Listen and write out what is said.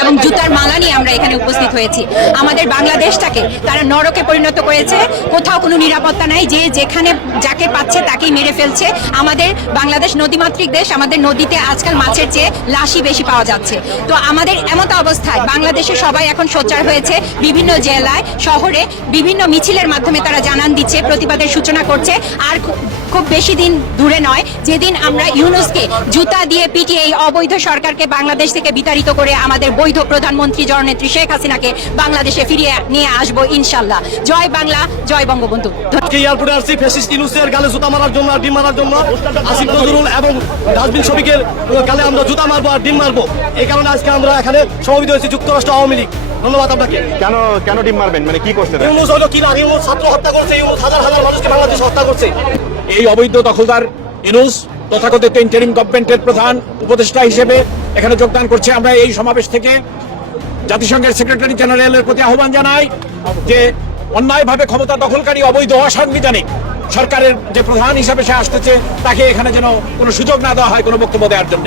এবং জুতার মালা নিয়ে আমরা এখানে উপস্থিত হয়েছি। আমাদের বাংলাদেশটাকে তারা নরকে পরিণত করেছে। কোথাও কোনো নিরাপত্তা নাই। যে যেখানে যাকে পাচ্ছে তাকেই মেরে ফেলছে। আমাদের বাংলাদেশ নদীমাতৃক দেশ, আমাদের নদীতে আজকাল মাছের চেয়ে লাশই বেশি পাওয়া যাচ্ছে। তো আমাদের এমত অবস্থায়। বাংলাদেশে সবাই এখন সোচ্চার হয়েছে বিভিন্ন জেলায়, শহরে বিভিন্ন মিছিলের মাধ্যমে তারা জানান দিচ্ছে, প্রতিবাদের সূচনা করছে। আর খুব বেশি দিন দূরে নয়, যেদিন আমরা ইউনুসকে জুতা দিয়ে পিটিয়ে এই অবৈধ সরকারকে বাংলাদেশ থেকে বিতাড়িত করে আমাদের বৈধ প্রধানমন্ত্রী জননেত্রী শেখ হাসিনাকে বাংলাদেশে ফিরিয়ে নিয়ে আসব ইনশাল্লাহ। জয় বাংলা জয় বঙ্গবন্ধু। এয়ারপোর্টে আসছি ফেসিস্ট ইনুসের গালে জুতা মারার জন্য আর ডিম মারার জন্য। আসিফ নজরুল এবং ডাস্টবিন শ্রমিকের গালে আমরা জুতা মারবো আর ডিম মারবো। এই কারণে আজকে আমরা এখানে সমবেত হয়েছি যুক্তরাষ্ট্র আওয়ামী লীগ। ধন্যবাদ আপনাকে। কেন কেন ডিম মারবেন? মানে কি করতে দেন ইউনুস হলো কি না ইউনুস ছাত্র হত্যা করছে ইউনুস হাজার হাজার মানুষকে বাংলাদেশ হত্যা করছে। এই অবৈধ দখলদার ইনুস তথাকথিত ইন্টারিম গভর্নমেন্টের প্রধান উপদেষ্টা হিসেবে এখানে যোগদান করছে। আমরা এই সমাবেশ থেকে জাতিসংঘের সেক্রেটারি জেনারেলের প্রতি আহ্বান জানাই যে অন্যায়ভাবে ক্ষমতা দখলকারী অবৈধ অসাংবিধানিক সরকারের যে প্রধান হিসাবে সে আসতেছে, তাকে এখানে যেন কোনো সুযোগ না দেওয়া হয় কোনো বক্তব্য দেওয়ার জন্য।